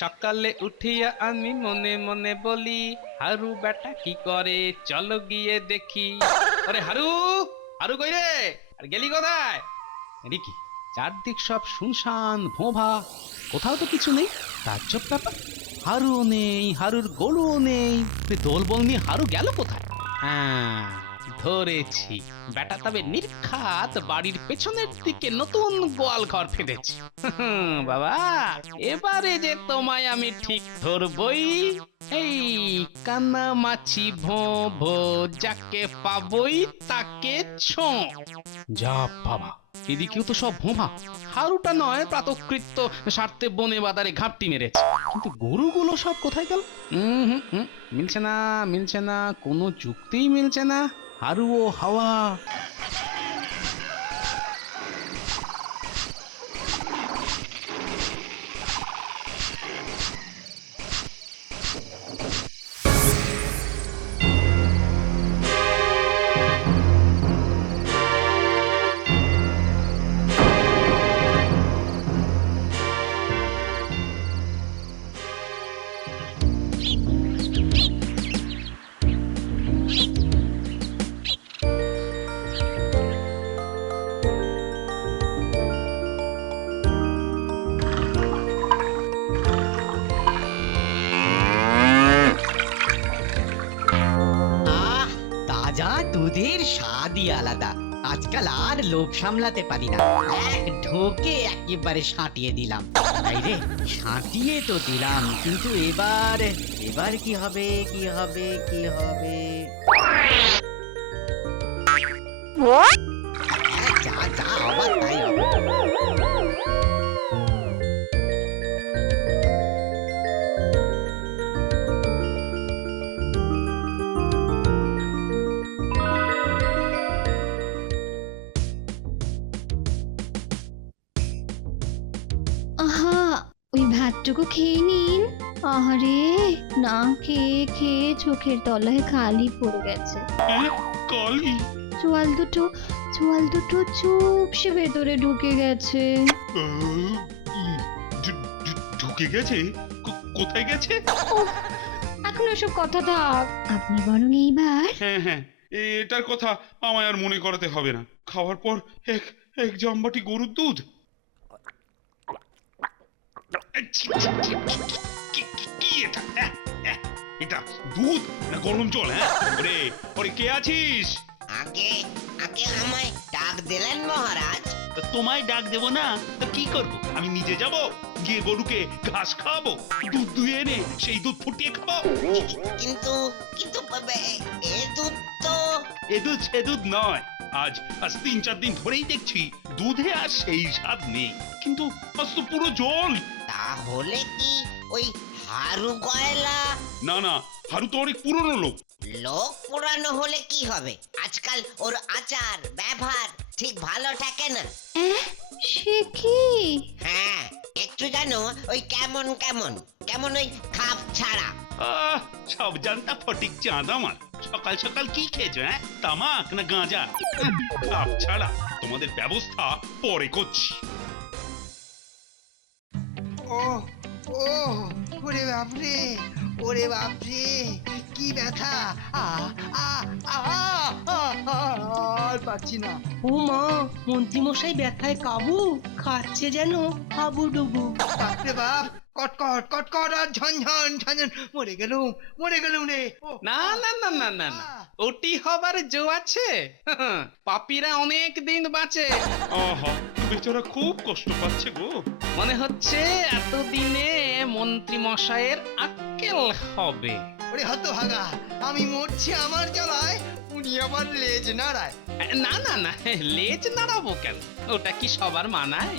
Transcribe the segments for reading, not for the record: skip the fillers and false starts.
সকালে উঠিয়া আমি মনে মনে বলি, হারু বেটা কি করে চলো গিয়ে দেখি। আরে হারু, হারু কই রে? আর গেলি কোথায়? দেখি চারদিক সব শুনশান ভোঁভা, কোথাও তো কিছু নেই। তাজ্জব ব্যাপার, হারুও নেই, হারুর গরুও নেই। দোলবল নিয়ে হারু গেল কোথায়? হ্যাঁ, ধরেছি। বেটা তবে নির্ঘাত বাড়ির পেছনের দিকে নতুন গোয়াল ঘর ফেলেছে। বাবা, এবারে যে তোমায় আমি ঠিক ধরবই। এই কানা মাছি ভো ভো, যাকে পাবই তাকে ছো। যা বাবা, এদিকেও তো সব ভোঁভা। হারুটা নয় প্রাতকৃত্য স্বার্থে বনে বাদারে ঘাপটি মেরেছে, কিন্তু গরুগুলো সব কোথায় গেল? মিলছে না, মিলছে না, কোনো যুক্তিই মিলছে না। হারু ও হাওয়া। আহ, তাজা দুধের স্বাদই আলাদা। আজকাল আর লোভ সামলাতে পারি না, এক ঢোকে একেবারে সাঁটিয়ে দিলাম। তাই রে, সাঁটিয়ে তো দিলাম, কিন্তু এবার এবার কি হবে, কি হবে, কি হবে? যা যা হবার তাই হবে। আহা, ওই ভাতটুকু খেয়ে নিন। আহারে, না খেয়ে খেয়ে চোখের তলায় কালি পড়ে গেছে। কালি? চোয়াল দুটো চুপসে ভেতরে ঢুকে গেছে। ঢুকে গেছে? কোথায় গেছে? ওহ, এখন ওসব কথা থাক, আপনি বরং এইবার হ্যাঁ হ্যাঁ, এটার কথা আমায় আর মনে করাতে হবে না। খাওয়ার পর এক এক জামবাটি গরুর দুধ। কি এটা? এটা দুধ না গরম জল? হ্যাঁ, ওরে ওরে, কে আছিস? আগে আগে আমায় ডাক দিলেন মহারাজ। তা তোমায় ডাক দেবো না তো কি করব? আমি নিজে যাব, গিয়ে গরুকে ঘাস খাওয়াবো, দুধ দুয়ে এনে সেই দুধ ফুটিয়ে খাবো। কিন্তু কিন্তু এ দুধ তো এ দুধ সে দুধ নয়। আজ আজ 3-4 দিন ধরেই দেখছি দুধে আর সেই স্বাদ নেই। কিন্তু আজ তো পুরো জল। তাহলে কি ওই হারু গয়লা? না না, হারু তো অনেক পুরনো লোক। লোক পুরানো হলে কি হবে? আজকাল ওর আচার ব্যবহার ঠিক ভালো থাকে না। সে কি? হ্যাঁ, একটু জানো ওই কেমন কেমন কেমন ওই খাপ ছাড়া। আহ, সব জানতা ফটিক চাঁদ আমার। সকাল সকাল কি খেয়েছো? হ্যাঁ, তামাক না গাঁজা? খাপ ছাড়া তোমাদের ব্যবস্থা পরে করছি। ও ও ওরে বাপরে, ওরে বাপরে, কি ব্যথা! আ আ আ আ, আর পাচ্ছি না। ও মা, মন্ত্রীমশাই ব্যথায় কাবু, খাচ্ছে যেন হাবুডুবু। বাপরে বাপ, কটকট কটকট আর ঝনঝন ঝনঝন, মরে গেলুম রে। ও, না না না না না না, ওটি হবার জো আছে। পাপীরা অনেক দিন বাঁচে। আহা, বেচারা খুব কষ্ট পাচ্ছে গো। মনে হচ্ছে এতদিনে মন্ত্রী মশাইয়ের আক্কেল হবে। ওরে হতভাগা, আমি মরছি আমার জ্বালায়, উনি আবার লেজ নাড়ায়। না না না, লেজ নাড়াবো কেন? ওটা কি সবার মানায়?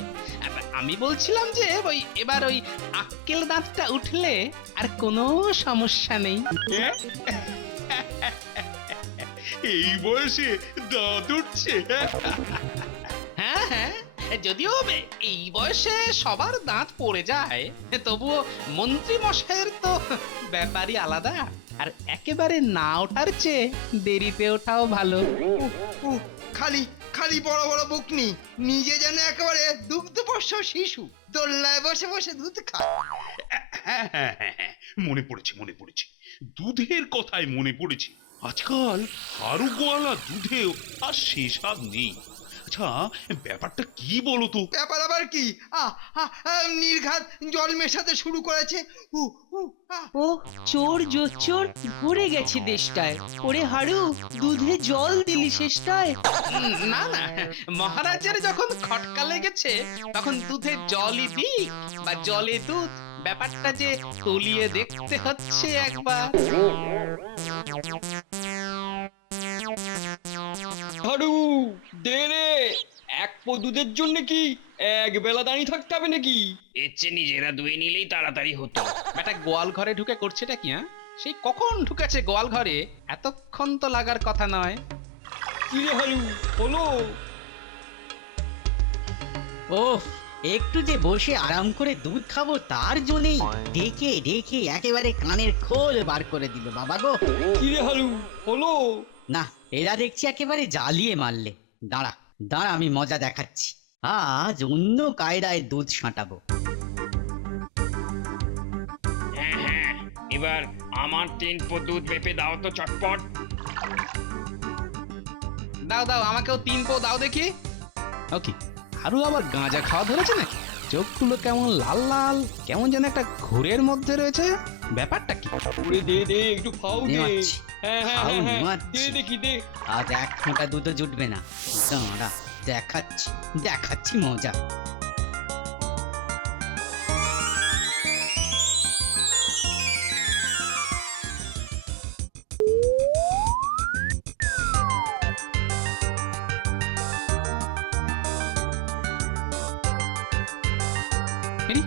আমি বলছিলাম যে ওই এবার ওই আক্কেল দাঁতটা উঠলে আর কোনো সমস্যা নেই। এই বয়সে দাঁত উঠছে? হ্যাঁ হ্যাঁ, যদিও এই বয়সে সবার দাঁত পড়ে যায়, তবুও মন্ত্রী মশাইয়ের তো ব্যাপারই আলাদা। আর একেবারে না ওঠার চেয়ে দেরিতে ওঠাও ভালো। উহ, খালি খালি বড় বড় বকনি, নিজে যেন একেবারে দুগ্ধপোষ্য শিশু, দোল্লায় বসে বসে দুধ খায়। হ্যাঁ হ্যাঁ হ্যাঁ হ্যাঁ, মনে পড়েছে দুধের কথায় মনে পড়েছে। আজকাল হারু গোয়ালা দুধেও আর সেসব নেই। আচ্ছা, ব্যাপারটা কি বলো তো? ব্যাপার আবার কি? নির্ঘাত জল মেশাতে শুরু করেছে। উ উ আহ ও চোর জোচ্চোর ঘুরে গেছে দেশটায়। ওরে হারু, দুধে জল দিলি শেষটায়। না না, মহারাজের যখন খটকা লেগেছে তখন দুধে জলই দিক বা জলে দুধ, ব্যাপারটা যে তলিয়ে দেখতে হচ্ছে একবার। হারু দে রে, এক পো দুধের জন্য কি এক বেলা দাঁড়িয়ে থাকতে হবে নাকি? এর চেয়ে নিজেরা দুয়ে নিলেই তাড়াতাড়ি হতো। বেটা গোয়াল ঘরে ঢুকে করছেটা কি? হ্যাঁ, সেই কখন ঢুকেছে গোয়াল ঘরে, এতক্ষণ তো লাগার কথা নয়। কি রে হারু, হলো? ওহ, একটু যে বসে আরাম করে দুধ খাবো তার জন্যই ডেকে ডেকে একেবারে কানের খোল বার করে দিল বাবা গো। কি রে হারু, হলো? না, এরা দেখছি একেবারে জ্বালিয়ে মারলে। দাঁড়া দাঁড়া, আমি মজা দেখাচ্ছি। আজ অন্য কায়দায় দুধ সাঁটাবো। হ্যাঁ হ্যাঁ, এবার আমার 3 পো দুধ মেপে দাও তো চটপট। দাও দাও, আমাকেও 3 পো দাও দেখি। ওকে, হারু আবার গাঁজা খাওয়া ধরেছে নাকি? চোখগুলো কেমন লাল লাল, কেমন যেন একটা ঘোরের মধ্যে রয়েছে, ব্যাপারটা কি? ওরে দে দে, একটু ফাউ দে। নেওয়াচ্ছি। হ্যাঁ হ্যাঁ ফাউ হ্যাঁ হ্যাঁ, নেওয়াচ্ছি। দে দেখি দে। আজ এক ফোঁটা দুধও জুটবে না। দাঁড়া, দেখাচ্ছি দেখাচ্ছি মজা। এরি,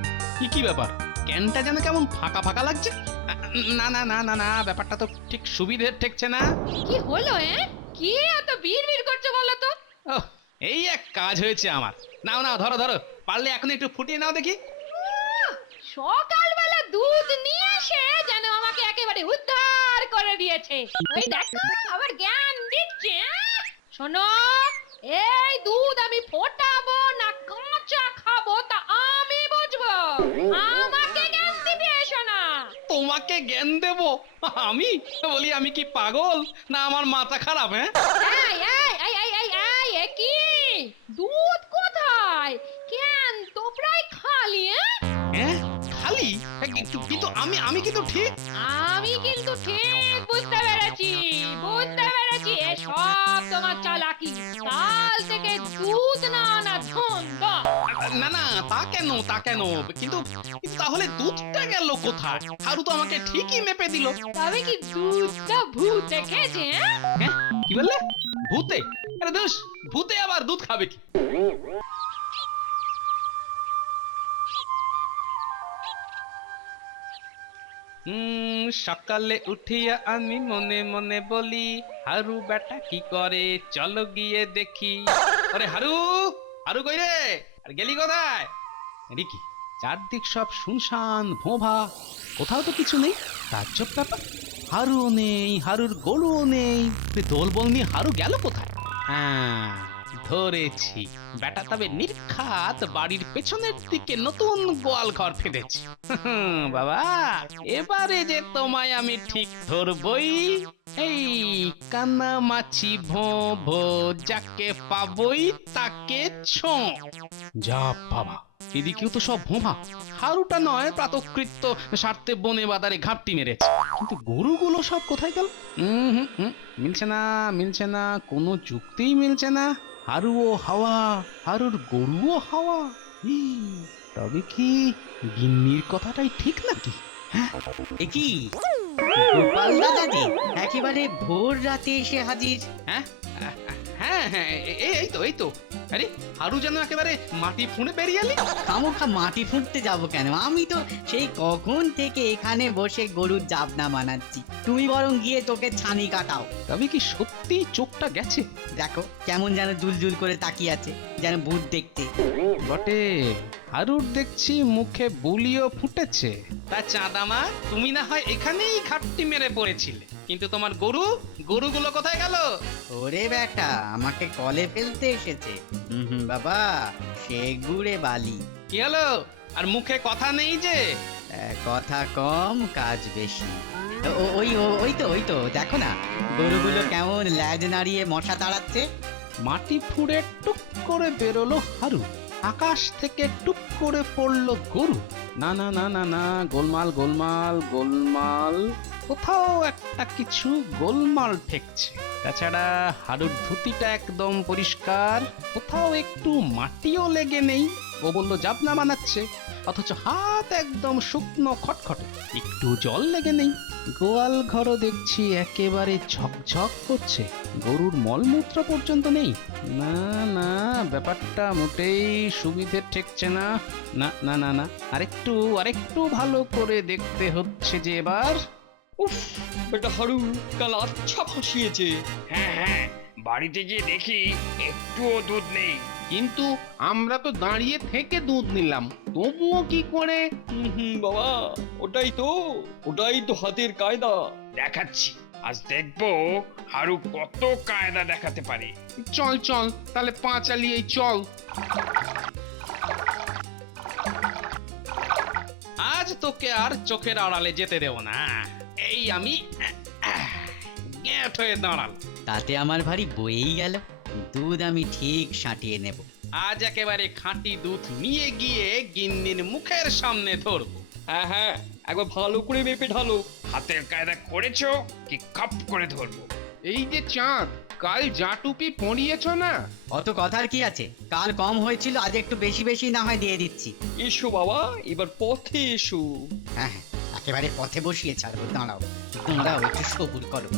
কি ব্যাপার? ক্যানটা যেন কেমন ফাঁকা ফাঁকা লাগছে। না না না না না, ব্যাপারটা তো ঠিক সুবিধের ঠেকছে না। কি হলো কি এত বিড়বিড় করছো বলো তো? ওহ, এই এক কাজ হয়েছে আমার। নাও নাও, ধরো ধরো, পারলে এখন একটু ফুটিয়ে নাও দেখি। সকালবেলা দুধ নিয়ে এসে যেন আমাকে একেবারে উদ্ধার করে দিয়েছে। ওই দেখো আবার জ্ঞান দিচ্ছে। শোনো, এই দুধ আমি ফোটাবো না কাঁচা খাবো তা আমি বুঝবো। আমাকে জ্ঞান দিতে এসো না। তোমাকে জ্ঞান দেব? আমি বলি, আমি কি পাগল না আমার মাথা খারাপ? হ্যাঁ, এ কি দুধ কোথায়? কেন তো প্রায় খালি। হ্যাঁ খালি? কিন্তু আমি কিন্তু ঠিক। আমি কিন্তু ঠিক বুঝতে পেরেছি এ সব তোমার চালাকি। কাল থেকে দুধ না আনা ঝন্ড। না না, তা কেন? কিন্তু তাহলে দুধটা গেল কোথায়? হারু তো আমাকে ঠিকই মেপে দিল। তবে কি দুধটা ভূতে খেয়েছে? হ্যাঁ, কি বললে? ভূতে? আরে দোষ, ভূতে আবার দুধ খাবে কি? সকালে উঠিয়া আমি মনে মনে বলি, হারু বেটা কি করে চলো গিয়ে দেখি। আরে হারু, হারু কই রে? আর গেলি কোথায়? রিকি, চারদিক সব শুনশান ভোভা, কোথাও তো কিছু নেই। তাজ্জব ব্যাপার, হারুও নেই, হারুর গরুও নেই। দোলবল নিয়ে হারু গেল কোথায়? হ্যাঁ, ধরেছি, বেটা তবে নির্ঘাত বাড়ির পেছনের দিকে নতুন গোয়াল ঘর ফেলেছে। বাবা, এবারে যে তোমায় আমি ঠিক ধরবই। এই কানা মাছি ভো ভো, যাকে পাবই তাকে ছো। যা বাবা, এদিকেও তো সব ভোমা। হারুটা নয় প্রাতকৃত্য স্বার্থে বনে বাদারে ঘাপটি মেরেছে, কিন্তু গরুগুলো সব কোথায় গেল? মিলছে না, কোনো যুক্তিই মিলছে না। হারুও হাওয়া, হারুর গরুও হাওয়া। তবে কি গিন্নির কথাটাই ঠিক নাকি? এ কি গোপাল দাদা যে একেবারে ভোর রাতে এসে হাজির। হ্যাঁ হ্যাঁ হ্যাঁ, এই তো। আরে হারু যেন একেবারে মাটি ফুঁড়ে বেরিয়ে এলি। খামোখা মাটি ফুটতে যাব কেন? আমি তো সেই কখন থেকে এখানে বসে গরুর জাবনা বানাচ্ছি। তুমি বরং গিয়ে তোকে ছানি কাটাও। তবে কি সত্যি চোখটা গেছে? দেখো কেমন যেন জুলজুল করে তাকিয়ে আছে, যেন ভূত দেখতে। বটে, হারুর দেখছি মুখে বুলিও ফুটেছে। তা চাঁদামা, তুমি না হয় এখানেই খাটটি মেরে পড়েছিলে, কিন্তু তোমার গরুগুলো কোথায় গেল? ওরে বেটা, আমাকে কলে ফেলতে এসেছে। বাবা, সে গুড়ে বালি। কি হলো? আর মুখে কথা নেই যে? কথা কম, কাজ বেশি। ওই তো দেখো না, গরুগুলো কেমন ল্যাজ নাড়িয়ে মশা তাড়াচ্ছে। মাটি ফুঁড়ে টুক করে বেরোলো হারু, আকাশ থেকে টুক করে পড়লো গরু। না না না না না, গোলমাল গোলমাল গোলমাল, কোথাও একটা কিছু গোলমাল ঠেকছে। তাছাড়া হারুর ধুতিটা একদম পরিষ্কার, কোথাও একটু মাটিও লেগে নেই। ও বললো জাবনা বানাচ্ছে, অথচ হাত একদম শুকনো খটখটে, একটু জল লেগে নেই। গোয়াল ঘরও দেখছি একেবারে ঝকঝক করছে, গরুর মলমূত্র পর্যন্ত নেই। না না, ব্যাপারটা মোটেই সুবিধে ঠেকছে না। না না না না, আরেকটু ভালো করে দেখতে হচ্ছে যে এবার। উফ, বেটা হারু কাল আচ্ছা ফাঁসিয়েছে। হ্যাঁ হ্যাঁ, বাড়িতে গিয়ে দেখি একটুও দুধ নেই। কিন্তু আমরা তো দাঁড়িয়ে থেকে দুধ নিলাম, তবুও কি করে? বাবা, ওটাই তো হাতের কায়দা। দেখাচ্ছি, আজ দেখবো হারু কত কায়দা দেখাতে পারে। চল চল, তাহলে পা চালিয়ে চল। আজ তোকে আর চোখের আড়ালে যেতে দেব না। এই আমি গ্যাট হয়ে দাঁড়াল। তাতে আমার ভারী বয়েই গেল। দুধ আমি ঠিক সাঁটিয়ে নেব। আজ একেবারে খাঁটি দুধ নিয়ে গিয়ে গিন্নির মুখের সামনে ধরবো। হ্যাঁ হ্যাঁ, একবার ভালো করে মেপে ঢালো। হাতের কায়দা করেছো কি খপ করে ধরবো? এই যে চাঁদ, কাল যা টুপি পরিয়েছ না, অত কথার কি আছে? কাল কম হয়েছিল, আজ একটু বেশি বেশি না হয় দিয়ে দিচ্ছি। এসো বাবা, এবার পথে এসো। হ্যাঁ হ্যাঁ, একেবারে পথে বসিয়ে ছাড়বো, দাঁড়াও। তোমরাও একটু সবুর করো।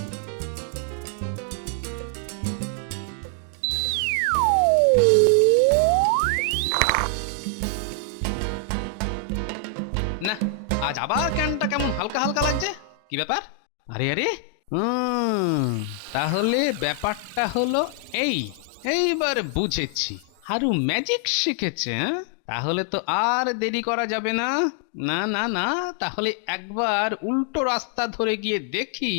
না আজ আবার ক্যানটা কেমন হালকা হালকা লাগছে, কি ব্যাপার? আরে আরে, তাহলে ব্যাপারটা হলো এইবার বুঝেছি, হারু ম্যাজিক শিখেছে। তাহলে তো আর দেরি করা যাবে না। না না না, তাহলে একবার উল্টো রাস্তা ধরে গিয়ে দেখি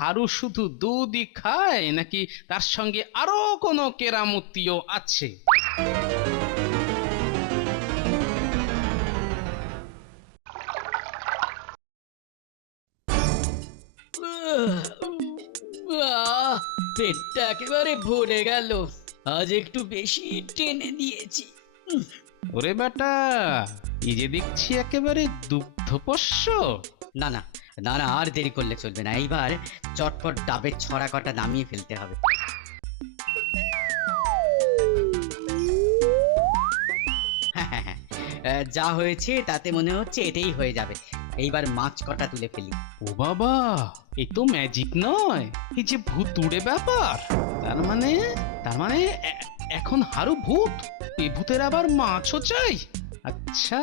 হারু শুধু দুধই খায় নাকি তার সঙ্গে আরো কোনো কেরামতিও আছে। পেটটা একেবারে ভরে গেল, আজ একটু বেশি টেনে দিয়েছি। ওরে বেটা, এই যে দেখছি একেবারে দুগ্ধপোষ্য। না না না না, আর দেরি করলে চলবে না। এইবার চটপট ডাবের ছড়া কটা নামিয়ে ফেলতে হবে। যা হয়েছে তাতে মনে হচ্ছে এটাই হয়ে যাবে। এইবার মাছ কটা তুলে ফেলি। ও বাবা, এই তো ম্যাজিক নয়, এই যে ভূতুড়ে ব্যাপার। তার মানে এখন হারু ভূত, এই ভূতের আবার মাছও চাই। আচ্ছা,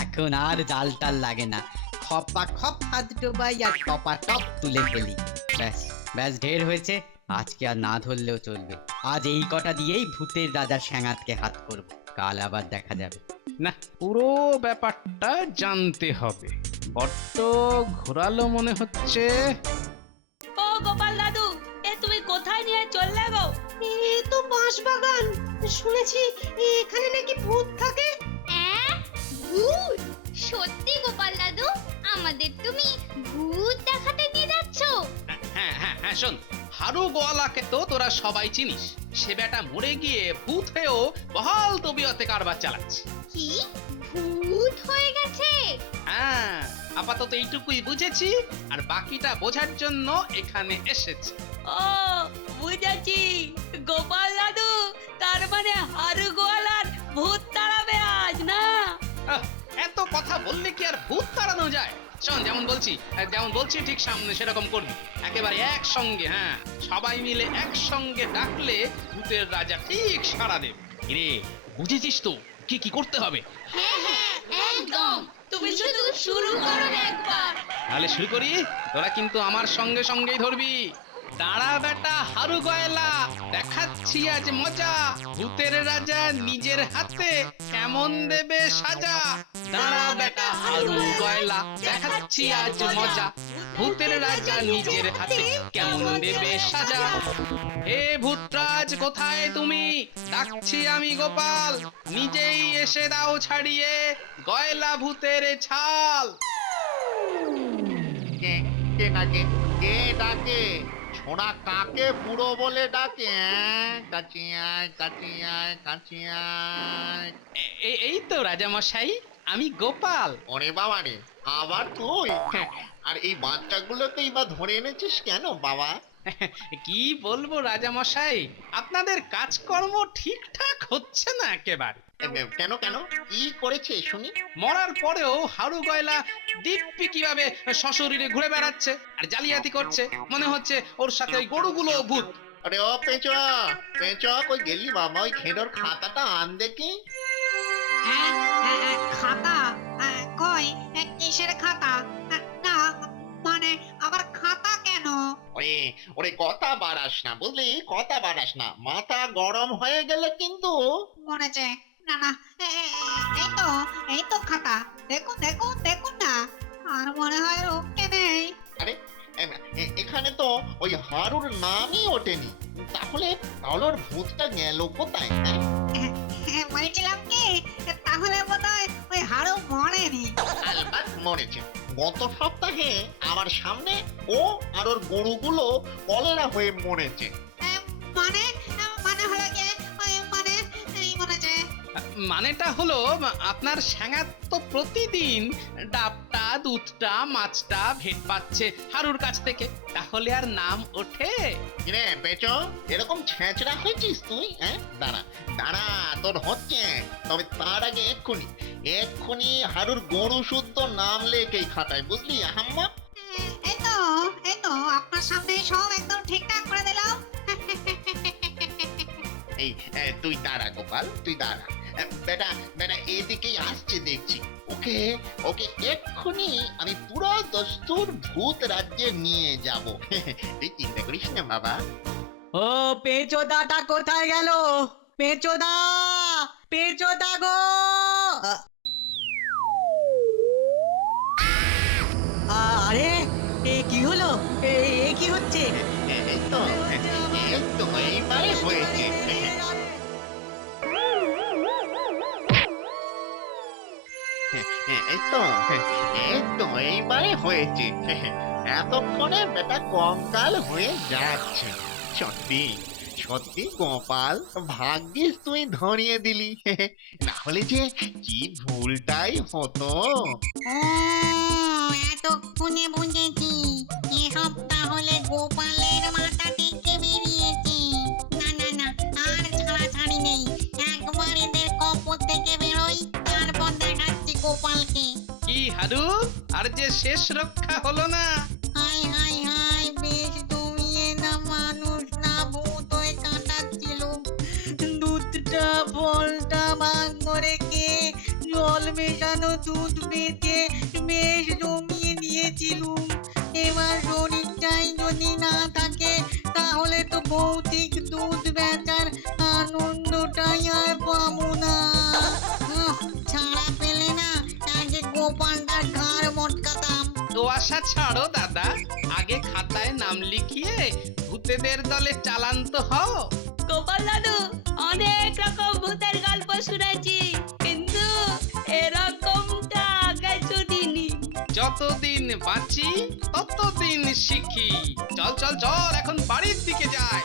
এখন আর জাল টাল লাগে না, খপা খপ হাত ডোবাই আর টপা টপ তুলে ফেলি। ব্যাস ব্যাস, ঢের হয়েছে, আজকে আর না ধরলেও চলবে। আজ এই কটা দিয়েই ভূতের রাজা স্যাঙাতকে হাত করব, কাল আবার দেখা যাবে। না, পুরো ব্যাপারটা জানতে হবে। বড্ড ঘোরালো মনে হচ্ছে। ও গোপাল দাদু, এ তুমি কোথায় নিয়ে চললে গো? এ তো বাঁশবাগান, শুনেছি এখানে নাকি ভূত থাকে। ভূত? সত্যি গোপাল দাদু, আমাদের তুমি ভূত দেখাতে নিয়ে যাচ্ছ? হ্যাঁ হ্যাঁ হ্যাঁ, শোন, হারু গোয়ালাকে তো তোরা সবাই চিনিস। সে বেটা মরে গিয়ে ভূত হয়েও বহাল তবিয়তে কারবার চালাচ্ছে। কি ভূত হয়ে গেছে? হ্যাঁ, আপাতত এইটুকুই বুঝেছি, আর বাকিটা বোঝার জন্য এখানে এসেছি। ও বুঝেছি, গোপাল দাদু তার মানে হারু গোয়ালার ভূত তাড়াবে আজ, না? এত কথা বললে কি আর ভূত তাড়ানো যায়? শোন, যেমন বলছি ঠিক সামনে সেরকম করবি, একেবারে একসঙ্গে। হ্যাঁ, সবাই মিলে একসঙ্গে ডাকলে ভূতের রাজা ঠিক সাড়া দেবে। রে, বুঝেছিস তো কি কি করতে হবে? হ্যাঁ হ্যাঁ, একদম। তুমি শুধু শুরু করো একবার। তাহলে শুরু করি, তোরা কিন্তু আমার সঙ্গে সঙ্গেই ধরবি। দাঁড়া বেটা হারু গয়লা, দেখাচ্ছি আজ মজা। ভূতের রাজা নিজের হাতে কেমন দেবে সাজা। দাঁড়া বেটা হারু গয়লা, দেখাচ্ছি আজ মজা। ভূতের রাজা নিজের হাতে কেমন দেবে সাজা। হে ভূতরাজ কোথায় তুমি? ডাকছি আমি গোপাল, নিজেই এসে দাও ছাড়িয়ে গয়লা ভূতের ছাল। কে কে ডাকে? কে ডাকে? ছোড়া কাকে বুড়ো বলে ডাকে? কাচিয়ায় কাচিয়ায় কাচিয়ায়। এই তো রাজা মশাই, আমি গোপাল। ওরে বাবা রে, আবার তুই? আর এই বাচ্চাগুলোকেই বা ধরে এনেছিস কেন বাবা? কি বলবো রাজা মশাই, আপনাদের কাজকর্ম ঠিকঠাক হচ্ছে না একেবারে। কেন কেন? কি করেছে শুনি? মরার পরেও হারু গয়লা দিব্যি কিভাবে সশরীরে ঘুরে বেড়াচ্ছে আর জালিয়াতি করছে, মনে হচ্ছে ওর সাথে ওই গরুগুলো ভূত। আরে ও পেঁচো, পেঁচো কই গেলি বাবা? ওই খেডোর খাতাটা আন দেখি। খাতা? কই কিসের খাতা? না মানে আবার খাতা কেন? ওরে ওরে কথা বাড়াস না বুঝলি, কথা বাড়াস না, মাথা গরম হয়ে গেলে কিন্তু। মরেছে? না না, এই তো খাতা। দেখুন দেখুন দেখুন না, আর মনে হয় রোগকে নেই। আরে এখানে তো ওই হারুর নামই ওঠেনি, তাহলে তাহলে ওর ভূতটা গেল কোথায়? বলছিলাম কি, তাহলে বোধহয় ওই হাড়ও মরেনি। আলবাত মরেছে। গত সপ্তাহে আমার সামনে ও আর ওর গরুগুলো কলেরা হয়ে মরেছে। মানে মানে হলো কি, মানে এই মরেছে। মানেটা হলো আপনার স্যাঙাত তো প্রতিদিন ডাবটা দুধটা মাছটা ভেট পাচ্ছে হারুর কাছ থেকে, তাহলে আর নাম ওঠে? কিরে বেচো, এরকম ছেঁচড়া হয়েছিস তুই? দাঁড়া দাঁড়া, তোর হচ্ছে। তবে তার আগে এক্ষুনি হারুর গরু শুদ্ধ নাম লেখ এই খাতায়, বুঝলি আহাম্মা? এই তো আপনার সামনে সব একদম ঠিকঠাক করে দিলাম। এই তুই দাঁড়া গোপাল, তুই দাঁড়া। বেটা বেটা এদিকেই আসছে দেখছি। ওকে ওকে এক্ষুনি আমি পুরো দস্তুর ভূত রাজ্যে নিয়ে যাব। তুই চিন্তা করিস না বাবা। ও পেঁচোদাটা কোথায় গেল? পেঁচোদা, পেঁচোদা গো! আরে কি হলো? এ কি হচ্ছে? এই তো এইবারে হয়েছে। এই তো এইবারে হয়েছে। এতক্ষণে বেটা কঙ্কাল হয়ে যাচ্ছে। সত্যি সত্যি গোপাল, ভাগ্যিস তুই ধরিয়ে দিলি, নাহলে যে কি ভুলটাই হতো। এতক্ষণে বুঝেছি, এসব তাহলে গোপালের মাথা থেকে বেরিয়েছে। না না না, আর ছাড়াছাড়ি নেই। একবার এদের কপর থেকে বেরোই, তারপর দেখাচ্ছি গোপালকে। কি হারু, আর যে শেষ রক্ষা হলো না? হাই হাই হাই, বেশ দমিয়ে না মানুষ না ভূত হয়ে কাটাচ্ছিল। দুধটা ফলটা ভাগ করে খেয়ে জল মেশানো দুধ বেঁচে বেশ জমিয়ে দিয়েছিলুম। এবার শরীরটাই যদি না থাকে, তাহলে তো ভৌতিক দুধ বেচার আনন্দটাই আর পাবো না। ছাড়া পেলে না আগে গোপালটার ঘাড় মটকাতাম। তো আশা ছাড়ো দাদা, আগে খাতায় নাম লিখিয়ে ভূতেদের দলে চালান তো হও। গোপাল দাদু, অনেক রকম ভূতের গল্প শুনেছি, কিন্তু এরকমটা আগে শুনিনি। যতদিন বাঁচি ততদিন শিখি। চল চল চল, এখন বাড়ির দিকে যাই।